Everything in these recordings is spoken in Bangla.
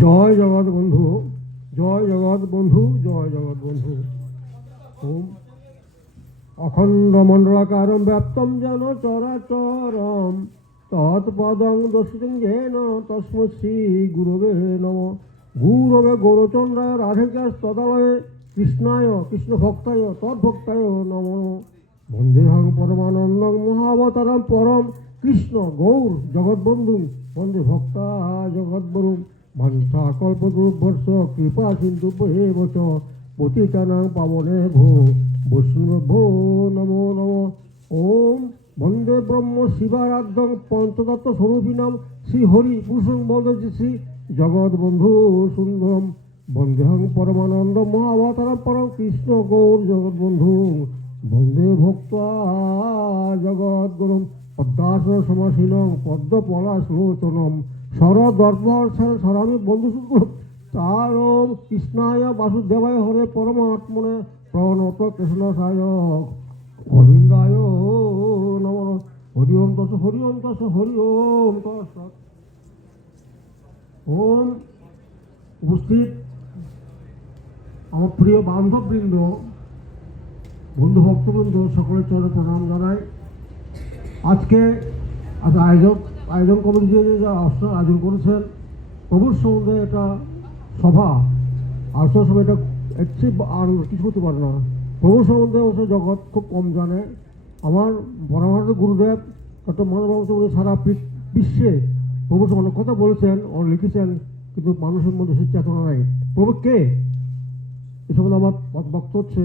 জয় জগৎ বন্ধু, জয় জগৎ বন্ধু, জয় জগৎ বন্ধু। ওম। অখণ্ড মণ্ডলাকারম ব্যাপ্তম যেন চরাচরম। তৎপদং দর্শিতং যেন তস্ম গুরবে নম। গুরবে গৌরচন্দ্রায় রাধিকা তদালয়ে কৃষ্ণায় কৃষ্ণ ভক্তায় তদ্ভক্তায় নম। বন্দেহং পরমানন্দং মহাবতারম পরম কৃষ্ণ গৌর জগৎবন্ধু। বন্দে ভক্তা জগৎবরুম মন্থা কল্পদুর্ভর্ষ কৃপা সিন্ধু হে বচ পতিতানাং পাবনে ভো বৈষ্ণব নমো নম। ওম বন্দে ব্রহ্ম শিবারাধ্যং পঞ্চদত্ত স্বরূপিণাম শ্রী হরি পুরুষং বন্দে শ্রী জগৎ বন্ধু সুন্দরম। বন্দেহং পরমানন্দ মহাবতারম পরম কৃষ্ণ গৌর জগৎ বন্ধু বন্দে ভক্তা জগৎ গুরুম পদ্মাস সমাসীনম পদ্ম পলাশ শরদর্ভ সরামি বন্ধু শুক্র তারম কৃষ্ণায় বাসুদেবায় হরে পরমাত্মনে প্রণত কৃষ্ণসায় গোবিন্দায় নম। হরি ওম তস হরি ওম তস হরি ওম তস ওম উপস্থিত আমার প্রিয় বান্ধববৃন্দ, বন্ধু ভক্তবৃন্দ, সকলের চরণে প্রণাম জানাই। আজকে আজ আয়োজক আয়োজন কমিটি যে আয়োজন করেছেন, প্রভুর সম্বন্ধে একটা সভা আলোচনা সভা এটা চেয়ে আর কিছু হতে পারে না। প্রভুর সম্বন্ধে অবশ্য জগৎ খুব কম জানে। আমার পরমার্থ গুরুদেব ডক্টর মনোবাবু উনি সারা বিশ্বে প্রভুর সম্বন্ধে কথা বলেছেন ও লিখেছেন, কিন্তু মানুষের মধ্যে সে চেতনা নাই। প্রভু কে? এ সম্বন্ধে আমার বক্তব্য হচ্ছে,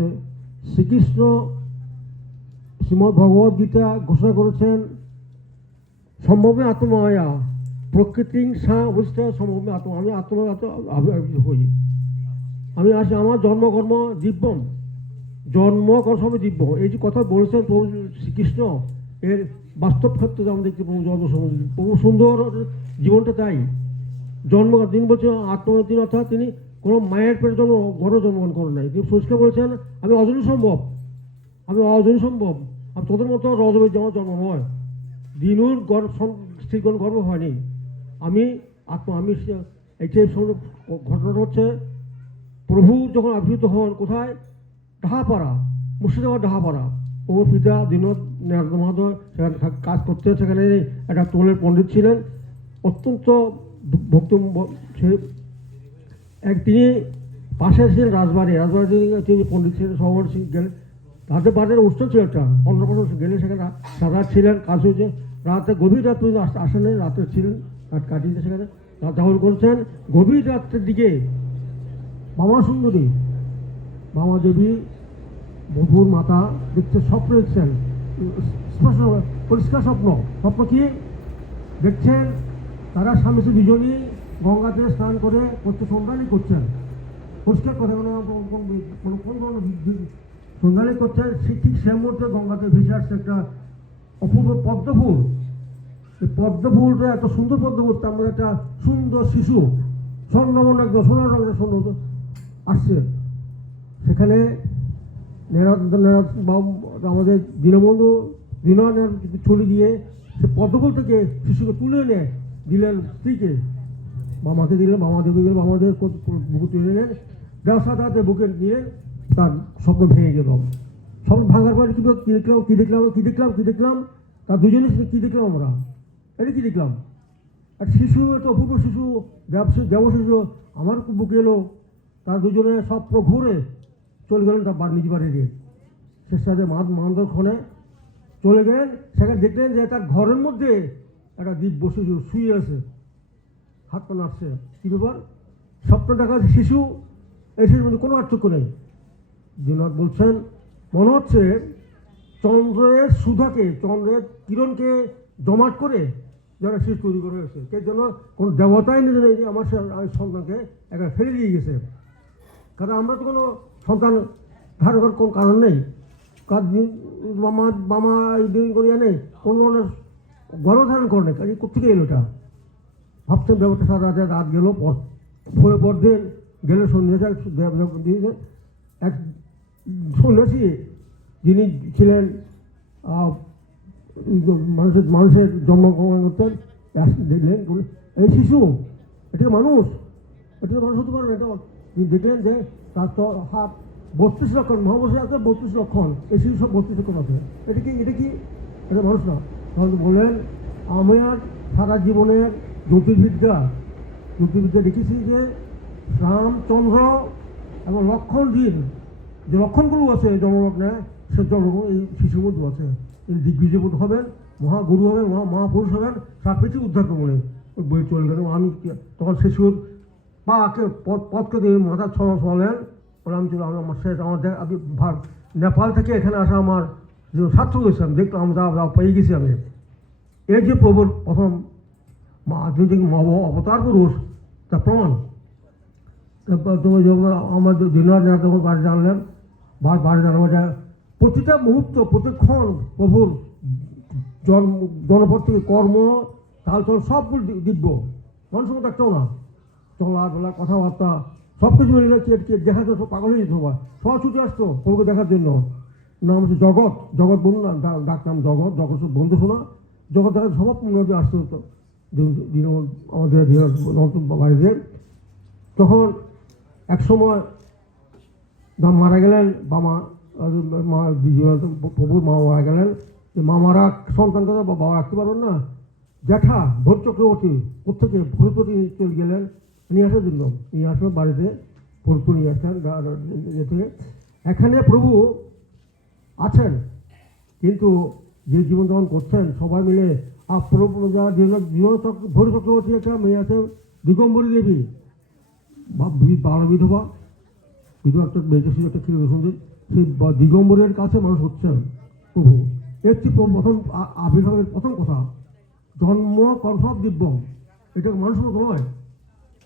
শ্রীকৃষ্ণ শ্রীমদ্ ভগবদ গীতা ঘোষণা করেছেন সম্ভবে আত্মমায়া। প্রকৃতি সা অবস্থা সম্ভবে আত্ম আমি আত্মমায়া হই। আমি আসি আমার জন্মকর্ম দিব্যম। জন্ম কর্ম দিব্য। এই যে কথা বলেছেন প্রভু শ্রীকৃষ্ণ, এর বাস্তব ক্ষেত্রে যেমন দেখতে প্রভু জন্ম প্রভু সুন্দর জীবনটা তাই। জন্ম তিনি বলছেন আত্মহত্যা অর্থাৎ তিনি কোনো মায়ের পেটে জন্ম গড় জন্মগ্রহণ করেন নাই। তিনি পরিষ্কার বলেছেন, আমি অজনী সম্ভব। আমি অজনী সম্ভব। আমি তোদের মতো রজবের যেমন জন্ম নয়। দিনুর গর্ভ স্ত্রীগণ গর্ব হয়নি। আমি আত্ম, আমি এই যে ঘটনাটা হচ্ছে, প্রভু যখন আবির্ভূত হন কোথায়? ডাহাপাড়া, মুর্শিদাবাদ ডাহাপাড়া। ওর পিতা দিনত মহাদয় সেখানে কাজ করতে সেখানে একটা তোলের পণ্ডিত ছিলেন। অত্যন্ত ভক্ত সে, এক তিনি পাশে ছিলেন রাজবাড়ি রাজবাড়ি তিনি- পণ্ডিত ছিলেন সবার গেলেন। তাদের বাড়ির অনুষ্ঠান ছিল একটা, অন্নপ্রাশন গেলে সেখানে সারা ছিলেন, কাজ হয়েছে। রাতে গভীর রাত পর্যন্ত আস- আসেন রাতে ছিলেন রাত কাটিয়েছে সেখানে। রাত যাপন করছেন, গভীর রাত্রের দিকে মামা সুন্দরী, মামা দেবী বধুর মাতা দেখতে স্বপ্ন দেখছেন। পরিষ্কার স্বপ্ন। স্বপ্ন কি? দেখছেন, তারা স্বামী স্ত্রী দুজনই গঙ্গাতে স্নান করে করতে সন্ধানই করছেন। পরিষ্কার করে কোনো কোনো ধরনের সন্ধানই করছেন ঠিক সে মুহূর্তে গঙ্গাতে ভেসে আসছে একটা অপূর্ব পদ্মফুল। এই পদ্ম এত সুন্দর পদ্ম ফুল তার মধ্যে একটা সুন্দর শিশু স্বর্ণমন একদম সোনার রঙের স্বর্ণ আসছে। সেখানে বাবু, আমাদের দীনবন্ধু দীননের চলে গিয়ে সে পদ্মফুল থেকে শিশুকে তুলে এনে দিলেন স্ত্রীকে। মামাকে দিলেন মামা দেবী দিলেন, মামাদের বুকে তুলে নিলেন ব্যবসার হাতে বুকে নিলেন তার স্বপ্ন ভেঙে গেল। স্বপ্ন ভাঙার পরে কি কী দেখলাম কী দেখলাম কী দেখলাম কী দেখলাম? তার দুজনে কী দেখলাম আমরা? এটা কী দেখলাম? আর শিশু একটা অপূর্ব শিশু, ব্যবসা শিশু, আমার বুকে এলো। তার দুজনে স্বপ্ন ঘুরে চলে গেলেন তার বা- নিজ বাড়ি দিয়ে শেষ সাথে মান্দরক্ষণে চলে গেলেন। সেখানে দেখলেন যে তার ঘরের মধ্যে একটা দিব্য শিশু শুয়ে আছে। হাত পা নাড়ছে। কী ব্যাপার? স্বপ্ন দেখা শিশু। এই শিশুর মধ্যে কোনো পার্থক্য নেই। দিননাথ বলছেন মনে হচ্ছে চন্দ্রের সুধাকে চন্দ্রের কিরণকে জমাট করে যারা শিশু তৈরি করে হয়েছে কে যেন কোনো দেবতাই নিজে আমার সন্তানকে একটা ফেলে দিয়ে গেছে কারণ আমরা তো কোনো সন্তান ধারণ করার কোনো কারণ নেই কার মামা মামা দিন করিয়া নেই কোনো ধরনের গর্ভ ধারণ করে নেই কাজে কোথেকে এলো এটা ভাবছেন ব্যাপারটা সারা রাতে রাত গেল পর পরে পর দিন গেলে এক দেব- দিয়েছে এক সন্ন্যাসী যিনি ছিলেন মানুষের মানুষের জন্মগ্রহণ করতেন দেখলেন এই শিশু, এটা মানুষ এটা মানুষ হতে পারে না, এটা দেখলেন যে তার তো হাত, বত্রিশ লক্ষণ মহাবসে আছে বত্রিশ লক্ষণ এই শিশু সব বত্রিশ লক্ষণ আছে এটা কি এটা কি? এটা মানুষ না। তখন বললেন আমার সারা জীবনের জ্যোতির্বিদ্যা জ্যোতির্বিদ্যা দেখেছি যে, রামচন্দ্র এবং লক্ষণজির যে লক্ষণগুলো আছে জন্মলগ্নে সে জন্ম এই শিশুর মধ্যে আছে দিগ্বিজয় হবেন মহাগুরু হবেন মহা মহাপুরুষ হবেন সারা পৃথিবী উদ্ধার করবেন বই চলে গেল আমি তখন শিশুর পাকে পথ পথকে দিয়ে মাথা ছড়া ছড়ালেন বললাম যে আমি আমার শেষ আমার আমি ভার- নেপাল থেকে এখানে আসা আমার যে সার্থক হয়েছে আমি আমরা আমরা পেয়ে গেছি আমি এই যে প্রভুর প্রথম আধুনিক মহ অবতার পুরুষ তা প্রমাণ তারপর তোমার যখন আমার দিনরাত না তখন বাড়ি জানলেন বাড়ি যায় প্রতিটা মুহূর্ত প্রতিক্ষণ প্রভুর জন্ম জনপদ থেকে কর্ম তালচল সবগুলো দিব্য। মানুষের মতো একটাও না। চলাফেরা কথাবার্তা সব কিছু মিলে দেখার জন্য সব পাগল হয়ে যেত সবাই। সবাই ছুটে আসতো প্রভুকে দেখার জন্য। নাম হচ্ছে জগৎ। জগৎ বন্ধু না, ডাক নাম জগৎ। জগৎ সব বন্ধু শোনা। জগৎ দেখার সব নদী আসতে হতো আমাদের বাড়িতে। তখন এক সময় মা মারা গেলেন বাবা মা দিদিমা- প্রভুর মা মারা গেলেন। মা মারা সন্তান কথা বা বাবা রাখতে পারবেন না। জ্যাঠা, ভোট চক্রবর্তী কোথেকে ভূপতি চলে গেলেন? নিয়ে আসার জন্য নিয়ে আসলো বাড়িতে ভোটপুর নিয়ে ইয়ে থেকে এখানে প্রভু আছেন, কিন্তু যে জীবন যাপন করছেন, সবাই মিলে আর প্রভু যা জীবন ভোর চক্রবর্তী একটা মেয়ে আছে দিগম্বরী দেবী। বারো বিধবা। বিধবা একটা মেয়েকে ছিল একটা ছিল শুনছেন সেই দিগম্বরের কাছে মানুষ হচ্ছেন প্রভু, এর প্র- প্রথম আবির্ভাবের প্রথম কথা, জন্ম কর্মসব দিব্য। এটা মানুষের মতো নয়?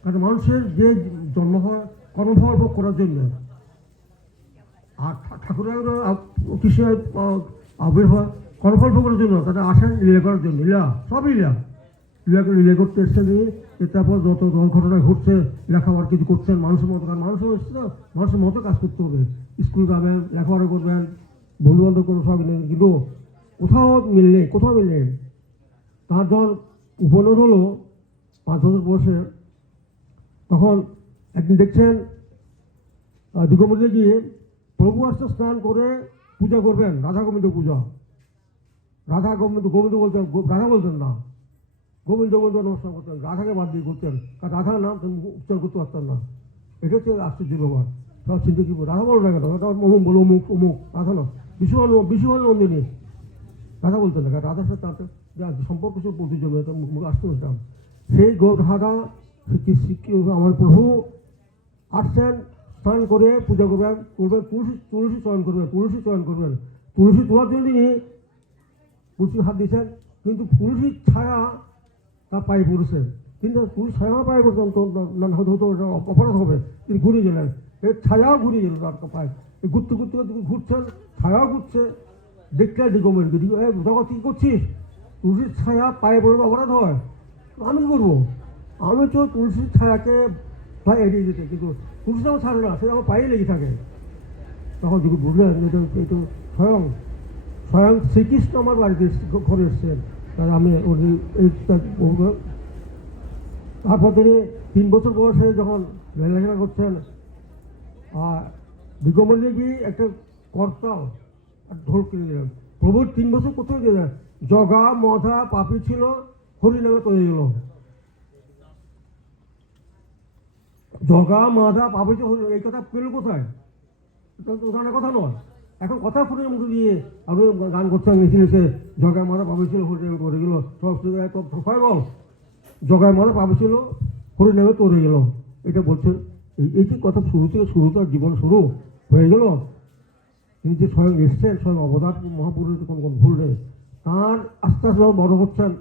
কারণ মানুষের যে জন্ম হয়, কর্মফল ভোগ করার জন্য। আর ঠাকুরের কৃষ্ণের আবির্ভাব কর্মফল ভোগ করার জন্য তাদের আসেন লীলা করার জন্য। লীলা সব লীলা। লীলা লীলা করতে এসছেন তারপর যত ঘটনা ঘটছে, লেখাপড়া কিছু করছেন, মানুষের মতো কারণ মানুষ এসছে তো? মানুষের মতো কাজ করতে হবে। স্কুল যাবেন, লেখাপড়া করবেন বন্ধু বান্ধব করবেন সব নেই, কিন্তু কোথাও মিল নেই, কোথাও মিল নেই। তার যখন উপনয়ন হলো পাঁচ বছর বয়সে। তখন একদিন দেখছেন দিগমন্দিরে গিয়ে প্রভু আসতে স্নান করে পূজা করবেন, রাধা গোবিন্দ পূজা। রাধা গোবিন্দ গোবিন্দ বলতেন, রাধা বলতেন না। গোবিন্দ গোবিন্দ নমস্কার করতেন রাধাকে বাদ দিয়ে করতেন কারণ রাধার নাম তিনি উচ্চারণ করতে পারতেন না। এটা হচ্ছে আশ্চর্য ব্যাপার সব চিন্তা কি রাধা বলো না কেন? অমুক বলো, অমুক অমুক, রাধা না বিশুভান বিশুভান নন্দিনী রাধা বলতেন না কারণ রাধার সাথে তার যা সম্পর্ক সব বলতে জমে মুখ আসতে হতাম সেই গো রাধা আমার প্রভু আসছেন, স্নান করে পূজা করবেন করবেন, তুলসী তুলসী চয়ন করবেন, তুলসী চয়ন করবেন। তুলসী তোলার জন্য তিনি তুলসীর হাত দিয়েছেন, কিন্তু তুলসীর ছায়া পায়ে পড়ছে কিন্তু তুলসী ছায়া পায়ে হয়তো হতো অপরাধ হবে। তিনি ঘুরে গেলেন এর ছায়াও ঘুরে গেল তার পায়ে। এই ঘুরতে ঘুরতে ঘুরতে ঘুরছেন ছায়াও ঘুরছে। দেখতে দিগমের দিদি এ কী করছিস? তুলসীর ছায়া পায়ে পড়লে অপরাধ হয়। আমি কী করব? আমি তো তুলসীর ছায়াকে প্রায় এড়িয়ে যেতে। কিন্তু তুলসী আমার ছাড়ে না সেটা আমার পায়ে লেগে থাকে। তখন বুঝলেন এটা স্বয়ং স্বয়ং শ্রীকৃষ্ণ আমার বাড়িতে ঘরে এসছেন। আমি বলব। তারপর তিনি তিন বছর বয়সে যখন লেখালেখা করছেন, আর দেবী একটা করতাল আর ঢোল কিনে দিলেন। প্রভুর তিন বছর কোথায় দিলেন জগা, মধা, পাপি ছিল, হরি নামে তৈরি গেল জগা, মাধা, পাপি ছিল এই কথা পেল কোথায়? এটা তো কথা নয়। এখন কথা ফুটে মুখে দিয়ে আপনি গান করছেন এসে এসে জগায় মারা পাবে ছিল হরিনামে করে গেল সব সবাই বল জগায় মারা পাবে ছিল হরিনামে করে গেল এটা বলছেন এই যে কথা শুরু থেকে শুরু তার জীবন শুরু হয়ে গেল তিনি যে স্বয়ং এসছেন স্বয়ং অবতার মহাপুরুষের কোনো কোনো ভুল নেই তার আস্তে আস্তে বড় হচ্ছেন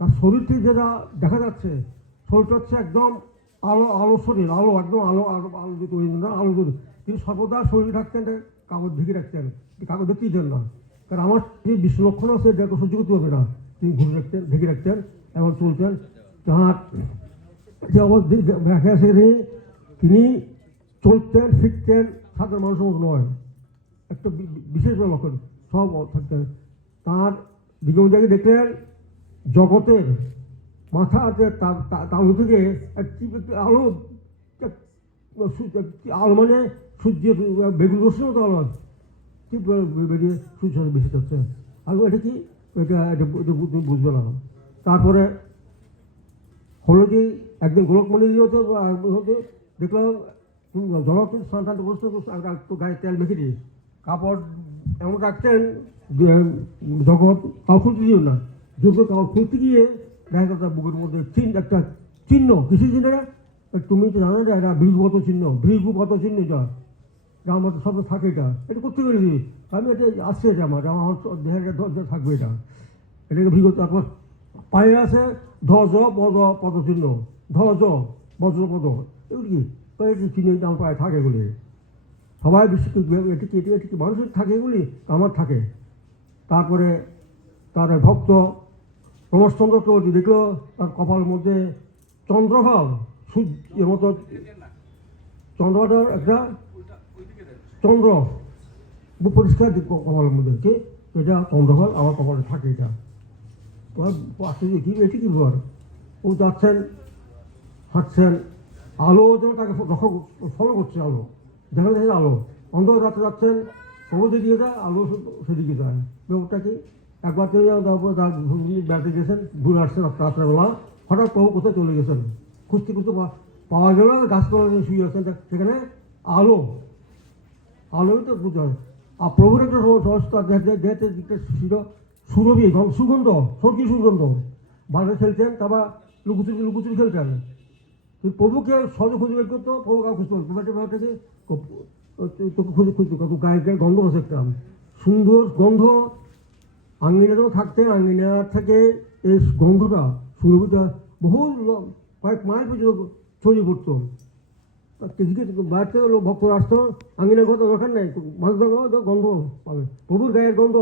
তার শরীর যেটা দেখা যাচ্ছে শরীরটা হচ্ছে একদম আলো আলো শরীর আলো একদম আলো আলো আলো দিত আলো দিত তিনি সর্বদা শরীর থাকতেন কাগজ ঢেকে রাখতেন কাগজ দেন না কারণ আমার যে বিশ্ব লক্ষণ আছে এটা সহ্য করতে পারবে না। তিনি ঘুরে রাখতেন ঢেকে রাখতেন, এবং চলতেন। তাহার যে আছে তিনি চলতেন, ফিরতেন, সাধারণ মানুষের মতো নয়। একটা বিশেষ লক্ষণ সব থাকতেন। তার দিগমজাকে দেখলেন, জগতের মাথা আছে তার, তা- তালু থেকে একটু আলো আলো মানে সূর্যের বেগুন রশ্মির মতো আলো কি বে- বেরিয়ে সূর্য বেশি যাচ্ছে। আর এটা কি? এটা এটা তুমি বুঝবে না। তারপরে হলো কি, একদিন গোলকমণি হতো হতে, দেখলাম জগৎ স্নান টান করতে করতে একটু গায়ে তেল মেখে দিই কাপড় এমন রাখতেন, যে জগৎ কাউ খুলতে দিও না। যোগ্য কাউ খুলতে গিয়ে দেখা গেল বুকের মধ্যে চিহ্ন, একটা চিহ্ন কিছু চিহ্ন তুমি তো জানো না এটা ভৃগুগত চিহ্ন ভৃগুগত চিহ্ন এটা? এটা আমার সব থাকে এটা। এটা করতে পেরেছি। আমি এটা আসছে এটা আমার। আমার দেহের এটা থাকবে এটা। এটাকে ভৃগত তারপর পায়ে আছে ধ্বজ পদ পদ চিহ্ন ধ্বজ বজ্রপদ এগুলি কি? কয়েকটি চিহ্ন আমার পায়ে থাকে এগুলি। সবাই বিশ্ব এটি কি এটি এটি কি মানুষের থাকে এগুলি? আমার থাকে। তারপরে তার ভক্ত প্রমোশচন্দ্র চৌধুরী দেখল, তার কপালের মধ্যে চন্দ্রভাব সূর্যের মতো চন্দ্রটার একটা চন্দ্র পরিষ্কার কপালের মধ্যে এটা চন্দ্রভাব আমার কপালে থাকে এটা আশ্চর্য কি এটি কি ব্যাপার ও যাচ্ছেন হাঁটছেন আলো যেন তাকে রক্ষা ফলো করছে আলো। দেখে আলো। অন্ধকার রাতে যাচ্ছেন সবুজ দিকে যায় আলো সেদিকে যায়। ব্যাপারটা কি একবার চলে তার বেড়াতে গেছেন ঘুরে আসছেন রাত্রেবেলা হঠাৎ প্রভু কোথায় চলে গেছেন খুঁজতে খুঁজতে পাওয়া গেল, গাছপালা নিয়ে শুয়ে আছেন। সেখানে আলো আলোই তো বুঝতে হয়। আর প্রভুর একটা সংস্থা দিকটা ছিল, সুরভি সুগন্ধ স্বর্গীয় সুগন্ধ। বাইরে খেলতেন, তারপর লুকুচুরি লুকুচুরি খেলতেন। প্রভুকে সহজে খুঁজে বের করতো প্রভু কাউ খুঁজতে পারতো ব্যাপারটা ব্যাপারটাকে তোকে খুঁজে খুঁজতো কত গায়ে গায়ে গন্ধ আছে একটা। সুন্দর গন্ধ। আঙ্গিনাতেও থাকতেন আঙ্গিনা থেকে এই গন্ধটা সুরভিটা বহু কয়েক মাইল পর্যন্ত ছড়িয়ে পড়তো। জিজ্ঞেস বাইরে থেকে লোক ভক্তরা আসতো আঙ্গিনার গন্ধ দরকার নেই। মানুষ দরকার গন্ধ পাবে। প্রভুর গায়ের গন্ধ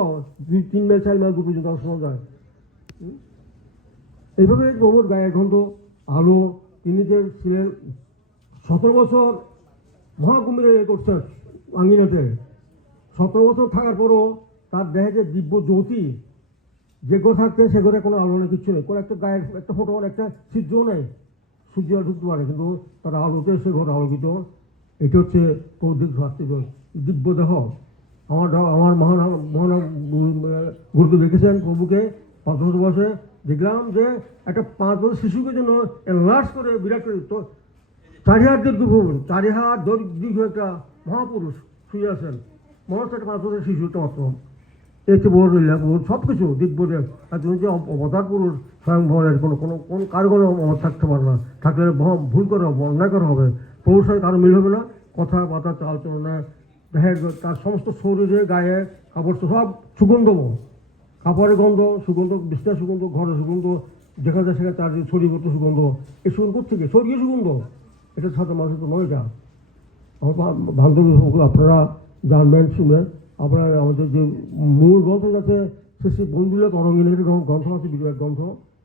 দুই, তিন মাইল চার মাইল দূর পর্যন্ত শোনা যায়। এইভাবে প্রভুর গায়ের গন্ধ আলো, তিনি যে ছিলেন সতেরো বছর মহাকুম্ভের এ করছেন আঙ্গিনাতে। সতেরো বছর থাকার পরও তার দেহে যে দিব্য জ্যোতি, যে ঘর থাকতে সে ঘরে কোনো আলো নেই, কিচ্ছু নেই। কোনো একটা গায়ের একটা ফটো একটা সিদ্ধও নেই। সূর্য ঢুকতে পারে, কিন্তু তার আলোতে সে ঘর আলোকিত এটা হচ্ছে কৌদিক ভাতৃক দিব্য দেহ। আমার আমার মহান মহান গুরুকে দেখেছেন প্রভুকে পাঁচ বছর বয়সে দেখলাম যে একটা পাঁচ বছর শিশুকে জন্য লার্জ করে বিরাট করে তো চারি হাত দীর্ঘ প্রভু চারি হাত দৈর- দীর্ঘ একটা মহাপুরুষ শুয়ে আছেন হচ্ছে একটা পাঁচ বছরের শিশু, একটা মাত্র। এতে বড় সব কিছু তুমি যে অব- অবতার স্বয়ং ভগবানের কোনো কোনো, কোন কারও কোনো অমত থাকতে পারে না। থাকলে ভুল করা হবে, অন্যায় করা হবে। প্রভুর সাথে কারও মিল হবে না। কথাবার্তা চাল চলনা দেহের তার সমস্ত শরীরে, গায়ে, কাপড় সব সুগন্ধময় কাপড়ের গন্ধ, সুগন্ধ বিস্তার সুগন্ধ ঘরের সুগন্ধ, যেখানে যায় সেখানে তার যে ছড়িয়ে সুগন্ধ। এই সুগন্ধ থেকে স্বর্গীয় সুগন্ধ। এটা সাথে মানুষের তো নয় এটা আমার বান্ধবী আপনারা জানবেন, শুনবেন। আপনারা আমাদের যে মূল গ্রন্থ যাতে সে বন্ধুলা একটা গ্রন্থ আছে বিরাট গ্রন্থ।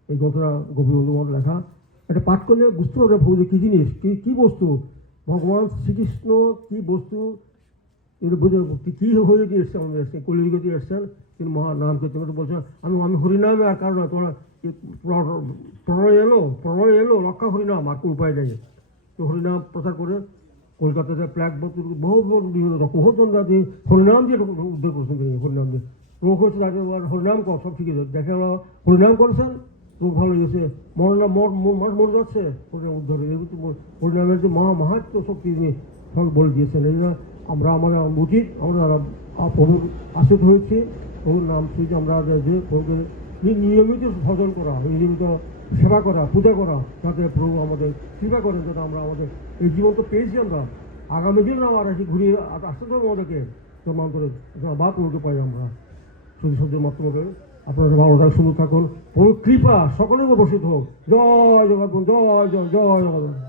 এই গ্রন্থটা গোপীবন্ধু মঠ লেখা। এটা পাঠ করলে বুঝতে পারবে প্রভু কী জিনিস, কী কী বস্তু? ভগবান শ্রীকৃষ্ণ কী বস্তু? এটা বুঝে কী হয়ে দিয়ে এসছে আমাদের এসছে কলিযুগে দিয়ে এসছেন, তিনি মহা নাম করতে করতে বলছেন, আমি আমি হরিনামে আর কারণ না, তোমরা এই প্র- প্রলয় এলো প্রলয় এলো, রক্ষা হরিনাম, আর কোনো উপায় নেই। তো হরিনাম প্রচার করে কলকাতাতে বত্র বহু বহু বিভিন্ন রকম, বহু জন হরিনাম দিয়ে উদ্ধার করেছেন তিনি, হরিনাম দিয়ে। রোগ হচ্ছে তাকে হরিনাম কর, সব ঠিক আছে দেখা গেল হরিনাম করেছেন? রোগ ভালো গেছে মরনা মর মানুষ মরে যাচ্ছে হরিনাম উদ্ধার। হয়ে গেছে হরিনামের যে মহা মাহাত্ম শক্তি তিনি সব বলে দিয়েছেন। এই আমরা আমাদের উচিত, আমরা প্রভুর আশ্রিত হয়েছি প্রভুর নাম শুনছি আমরা যে যে প্রভুকে নিয়মিত ভজন করা, নিয়মিত সেবা করা, পূজা করা, যাতে প্রভু আমাদের কৃপা করেন, যাতে আমরা আমাদের এই জীবন তো পেয়েছি আমরা। আগামী দিন আমার আসি ঘুরিয়ে আসতে হবে আমাদেরকে। করে বা প্রভুকে পাই আমরা। শুধু শুধু মাত্র আপনারা ভালো থাকুন, সুন্দর থাকুন। কৃপা সকলের উপস্থিত হোক। জয় জগৎ জয় জয় জয় জগৎ